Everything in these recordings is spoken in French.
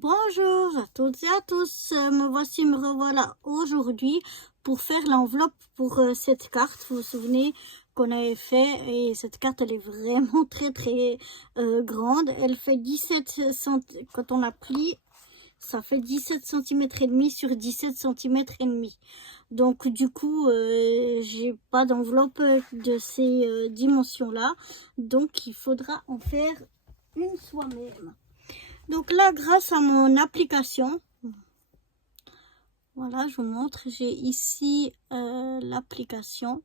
Bonjour à toutes et à tous, me revoilà aujourd'hui pour faire l'enveloppe pour cette carte. Vous vous souvenez qu'on avait fait, et cette carte elle est vraiment très grande. Elle fait 17 cm, quand on la plie, ça fait 17 cm et demi sur 17 cm et demi. Donc du coup, j'ai pas d'enveloppe de ces dimensions là, donc il faudra en faire une soi-même. Donc là, grâce à mon application, voilà, je vous montre, j'ai ici l'application.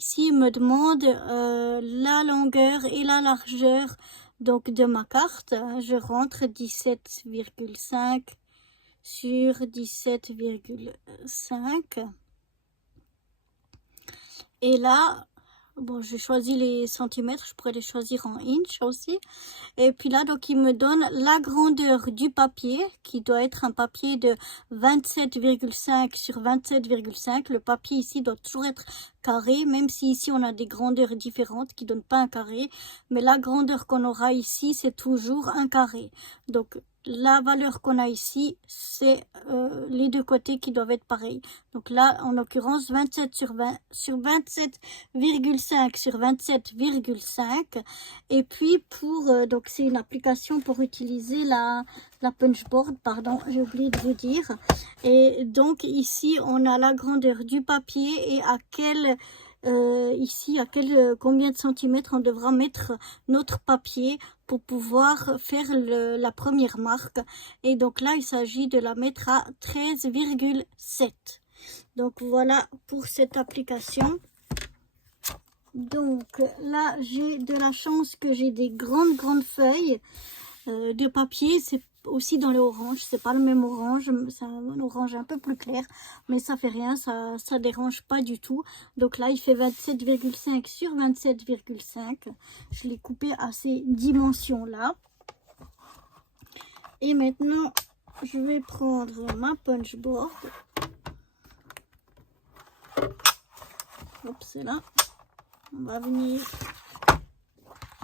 Ici, il me demande la longueur et la largeur donc de ma carte. Je rentre 17,5 sur 17,5. Et là, bon, j'ai choisi les centimètres, je pourrais les choisir en inch aussi. Et puis là, donc, il me donne la grandeur du papier, qui doit être un papier de 27,5 sur 27,5. Le papier ici doit toujours être carré, même si ici on a des grandeurs différentes qui ne donnent pas un carré. Mais la grandeur qu'on aura ici, c'est toujours un carré. Donc, la valeur qu'on a ici, c'est les deux côtés qui doivent être pareils. Donc là, en l'occurrence, 27 sur 20 sur 27,5 sur 27,5. Et puis pour donc c'est une application pour utiliser la punchboard, pardon, j'ai oublié de vous dire. Et donc ici, on a la grandeur du papier et à quel combien de centimètres on devra mettre notre papier pour pouvoir faire la première marque. Et donc là, il s'agit de la mettre à 13,7. Donc voilà pour cette application. Donc là, j'ai de la chance que j'ai des grandes feuilles de papier. C'est aussi dans les oranges, c'est pas le même orange, c'est un orange un peu plus clair, mais ça fait rien, ça dérange pas du tout. Donc là, il fait 27,5 sur 27,5. Je l'ai coupé à ces dimensions là. Et maintenant, je vais prendre ma punchboard. Hop, c'est là. On va venir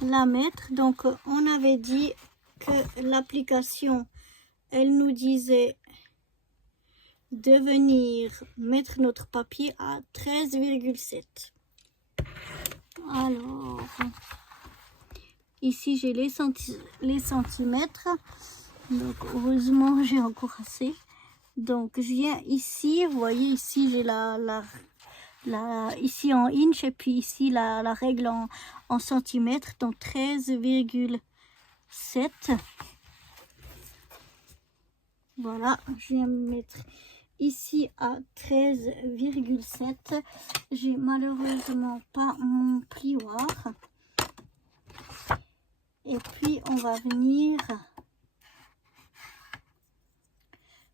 la mettre. Donc, on avait dit que l'application, elle nous disait de venir mettre notre papier à 13,7. Alors, ici, j'ai les centimètres. Donc, heureusement, j'ai encore assez. Donc, je viens ici. Vous voyez, ici, j'ai ici en inch et puis ici la règle en centimètres, donc 13,7. Voilà, je viens me mettre ici à 13,7. J'ai malheureusement pas mon plioir. Et puis on va venir,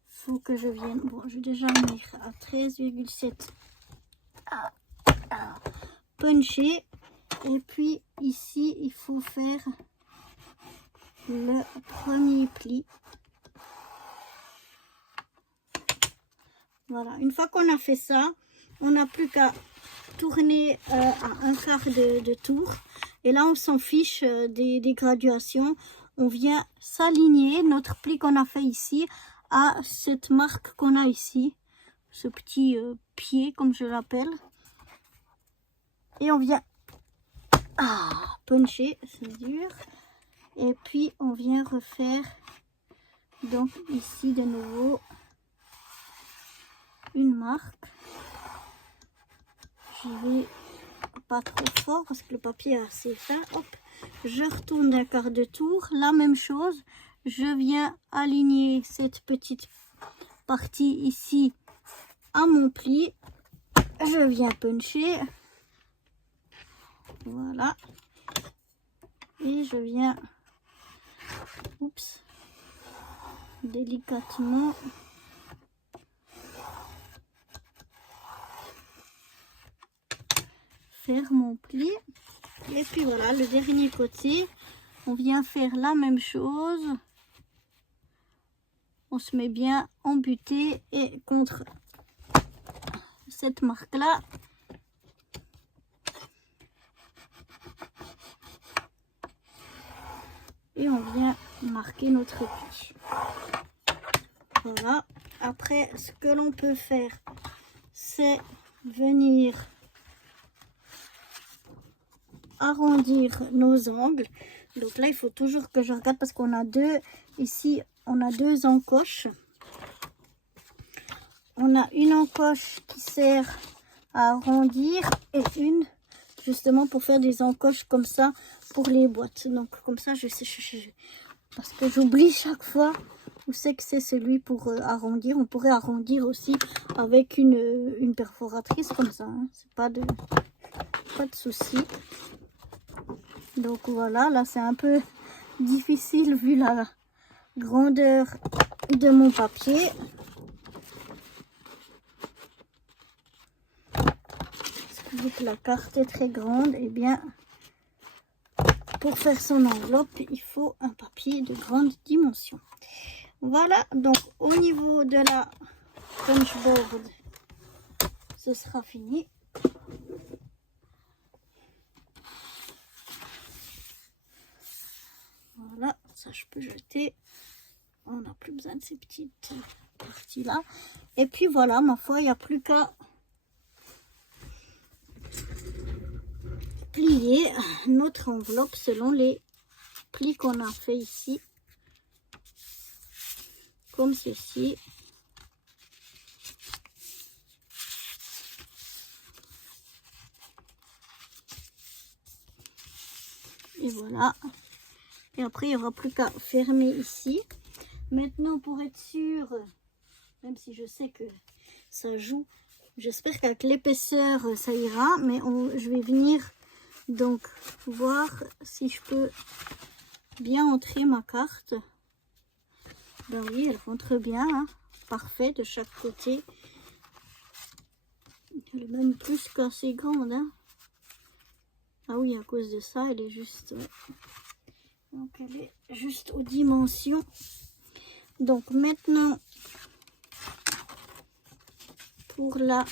faut que je vienne, bon, je vais déjà venir à 13,7 puncher. Et puis ici, il faut faire le premier pli. Voilà, une fois qu'on a fait ça, on n'a plus qu'à tourner à un quart de tour. Et là, on s'en fiche des graduations. On vient s'aligner notre pli qu'on a fait ici à cette marque qu'on a ici. Ce petit pied, comme je l'appelle. Et on vient puncher, c'est dur. Et puis, on vient refaire, donc ici de nouveau, une marque. Je vais pas trop fort parce que le papier est assez fin. Hop, je retourne d'un quart de tour. La même chose, je viens aligner cette petite partie ici à mon pli. Je viens puncher. Voilà. Et je viens, oups, délicatement faire mon pli. Et puis voilà, le dernier côté, on vient faire la même chose. On se met bien embuté et contre cette marque là. Et on vient marquer notre pli. Voilà. Après, ce que l'on peut faire, c'est venir arrondir nos angles. Donc là, il faut toujours que je regarde parce qu'on a deux, ici, on a deux encoches. On a une encoche qui sert à arrondir et une justement pour faire des encoches comme ça pour les boîtes. Donc comme ça, je sais, parce que j'oublie chaque fois où c'est que c'est celui pour arrondir. On pourrait arrondir aussi avec une perforatrice comme ça, hein. C'est pas de souci. Donc voilà, là c'est un peu difficile vu la grandeur de mon papier. Vu que la carte est très grande, et bien pour faire son enveloppe, il faut un papier de grande dimension. Voilà, donc au niveau de la punchboard, ce sera fini. Voilà, ça je peux jeter. On n'a plus besoin de ces petites parties-là. Et puis voilà, ma foi, il n'y a plus qu'à plier notre enveloppe selon les plis qu'on a fait ici. Comme ceci. Et voilà. Et après, il n'y aura plus qu'à fermer ici. Maintenant, pour être sûr, même si je sais que ça joue, j'espère qu'avec l'épaisseur, ça ira. Mais je vais venir donc voir si je peux bien entrer ma carte. Ben oui, elle rentre bien, hein. Parfait de chaque côté. Elle est même plus qu'assez grande, hein. Ah oui, à cause de ça, elle est juste... Donc elle est juste aux dimensions. Donc maintenant, pour la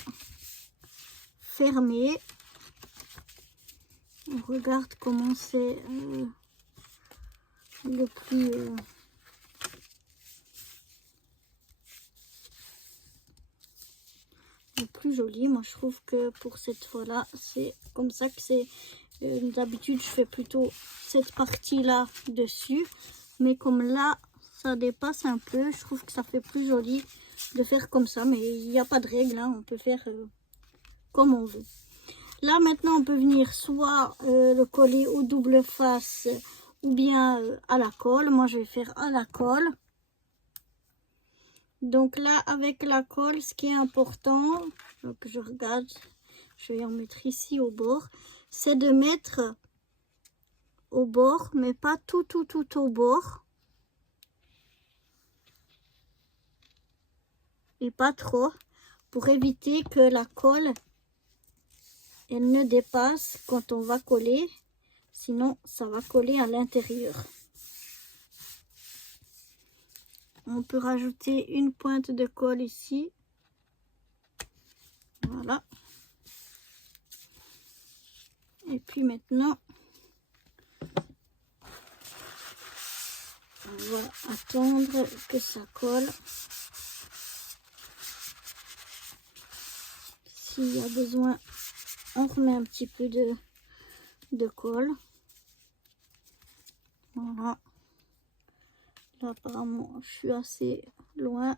fermer, on regarde comment c'est le plus... le plus joli. Moi je trouve que pour cette fois là c'est comme ça que c'est. D'habitude je fais plutôt cette partie là dessus, mais comme là ça dépasse un peu, je trouve que ça fait plus joli de faire comme ça. Mais il n'y a pas de règle, hein. On peut faire comme on veut. Là maintenant on peut venir soit le coller au double face ou bien à la colle. Moi je vais faire à la colle. Donc là, avec la colle, ce qui est important, donc je regarde, je vais en mettre ici au bord, c'est de mettre au bord, mais pas tout au bord. Et pas trop, pour éviter que la colle, elle ne dépasse quand on va coller, sinon ça va coller à l'intérieur. On peut rajouter une pointe de colle ici. Voilà. Et puis maintenant, on va attendre que ça colle. S'il y a besoin, on remet un petit peu de colle. Voilà. Là, apparemment, je suis assez loin.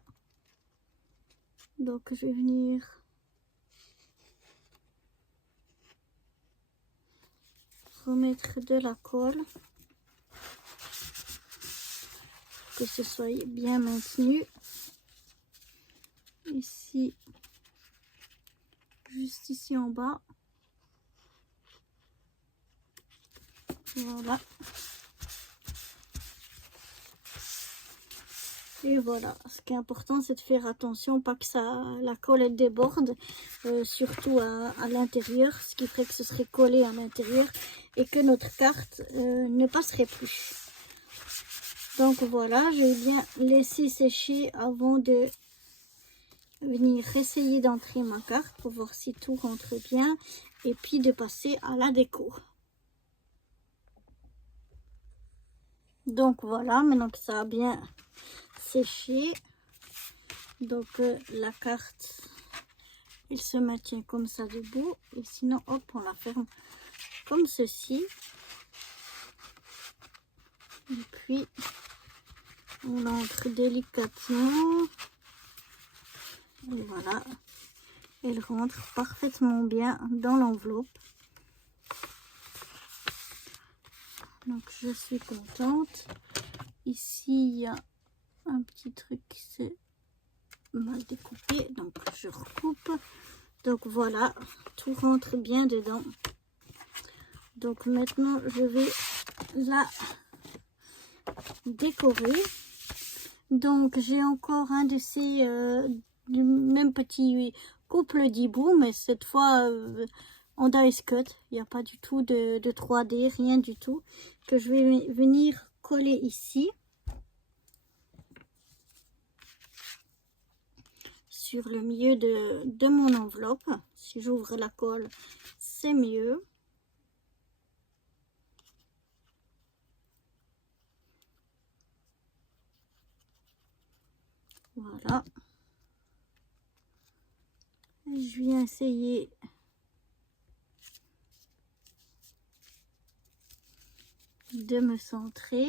Donc, je vais venir remettre de la colle. Que ce soit bien maintenu. Ici, juste ici en bas. Voilà. Et voilà, ce qui est important, c'est de faire attention, pas que la colle elle déborde, surtout à l'intérieur, ce qui ferait que ce serait collé à l'intérieur et que notre carte ne passerait plus. Donc voilà, je vais bien laisser sécher avant de venir essayer d'entrer ma carte pour voir si tout rentre bien et puis de passer à la déco. Donc voilà, maintenant que ça a bien séché, Donc la carte, elle se maintient comme ça debout. Et sinon, hop, on la ferme comme ceci. Et puis, on entre délicatement. Et voilà. Elle rentre parfaitement bien dans l'enveloppe. Donc, je suis contente. Ici, il y a un petit truc qui s'est mal découpé. Donc, je recoupe. Donc, voilà. Tout rentre bien dedans. Donc, maintenant, je vais la décorer. Donc, j'ai encore un de ces du même petit couple d'hiboux, mais cette fois en dice cut. Il n'y a pas du tout de 3D, rien du tout, que je vais venir coller ici sur le milieu de mon enveloppe. Si j'ouvre la colle, c'est mieux. Voilà. Je viens essayer de me centrer.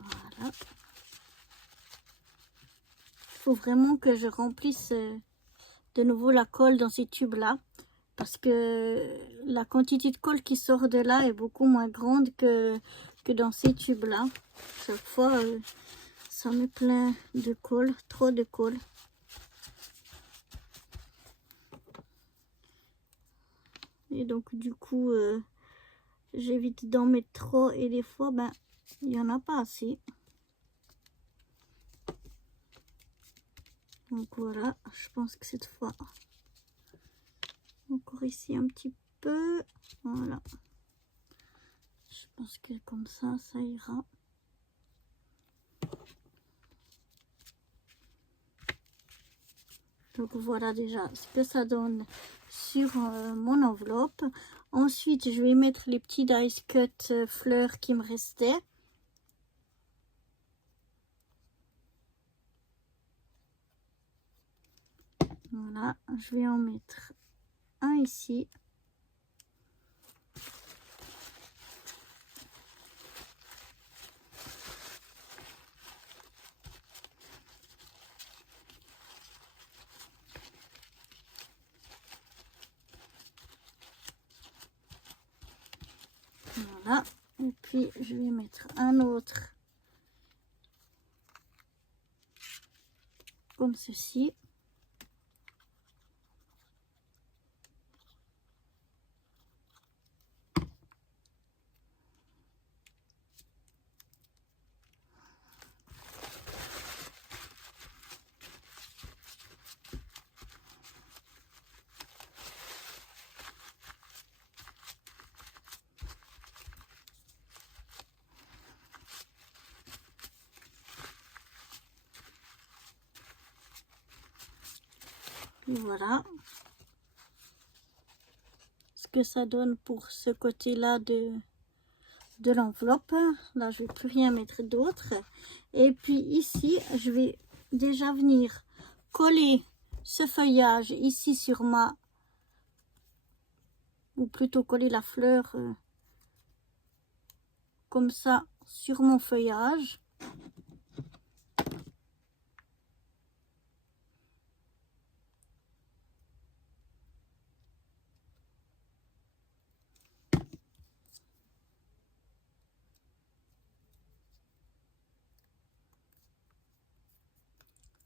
Voilà. Il faut vraiment que je remplisse de nouveau la colle dans ces tubes là, parce que la quantité de colle qui sort de là est beaucoup moins grande que dans ces tubes là. Chaque fois ça met plein de colle, trop de colle. Et donc du coup j'évite d'en mettre trop, et des fois ben il n'y en a pas assez. Donc voilà, je pense que cette fois encore ici un petit peu. Voilà, je pense que comme ça ira. Donc voilà déjà ce que ça donne sur mon enveloppe. Ensuite, je vais mettre les petits dice cut fleurs qui me restaient. Voilà, je vais en mettre un ici. Voilà, et puis je vais mettre un autre comme ceci. Et voilà ce que ça donne pour ce côté-là de l'enveloppe. Là, je vais plus rien mettre d'autre. Et puis ici, je vais déjà venir coller ce feuillage ici sur ma, ou plutôt coller la fleur comme ça sur mon feuillage.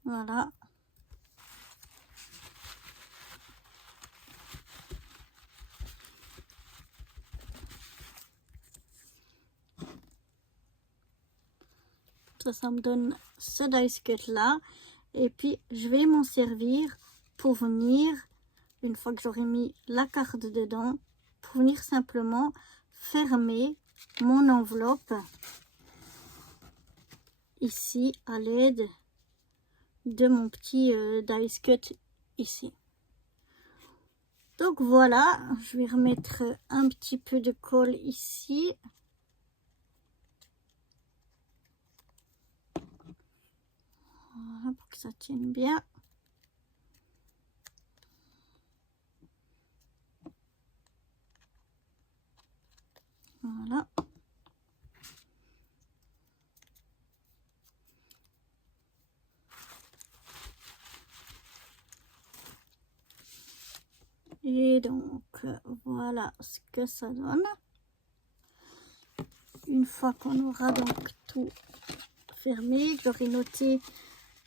Voilà. Ça me donne ce dice cut là. Et puis, je vais m'en servir pour venir, une fois que j'aurai mis la carte dedans, pour venir simplement fermer mon enveloppe ici à l'aide de mon petit dice cut ici. Donc voilà, je vais remettre un petit peu de colle ici. Voilà, pour que ça tienne bien. Voilà. Et donc, voilà ce que ça donne. Une fois qu'on aura donc tout fermé, que j'aurai noté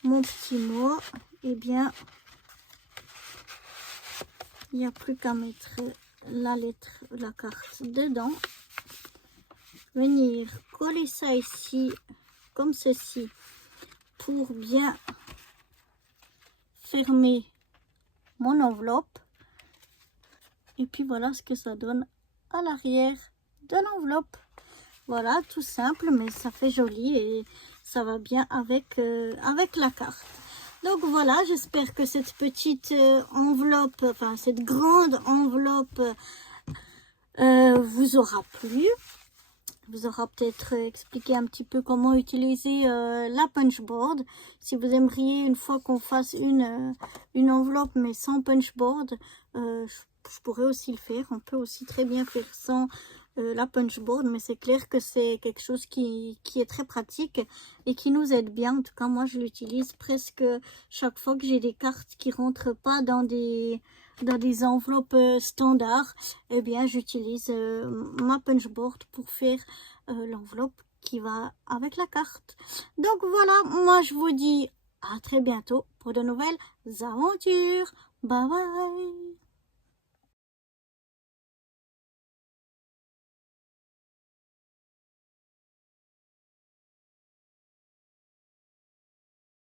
mon petit mot, eh bien, il n'y a plus qu'à mettre la lettre, la carte dedans. Venir coller ça ici, comme ceci, pour bien fermer mon enveloppe. Et puis voilà ce que ça donne à l'arrière de l'enveloppe. Voilà, tout simple, mais ça fait joli et ça va bien avec, avec la carte. Donc voilà, j'espère que cette petite enveloppe, enfin cette grande enveloppe vous aura plu. Vous aura peut-être expliqué un petit peu comment utiliser la punchboard. Si vous aimeriez une fois qu'on fasse une enveloppe mais sans punchboard, je pourrais aussi le faire. On peut aussi très bien faire sans la punchboard, mais c'est clair que c'est quelque chose qui est très pratique et qui nous aide bien. En tout cas, moi, je l'utilise presque chaque fois que j'ai des cartes qui rentrent pas dans des enveloppes standards. Eh bien, j'utilise ma punchboard pour faire l'enveloppe qui va avec la carte. Donc voilà, moi, je vous dis à très bientôt pour de nouvelles aventures. Bye bye.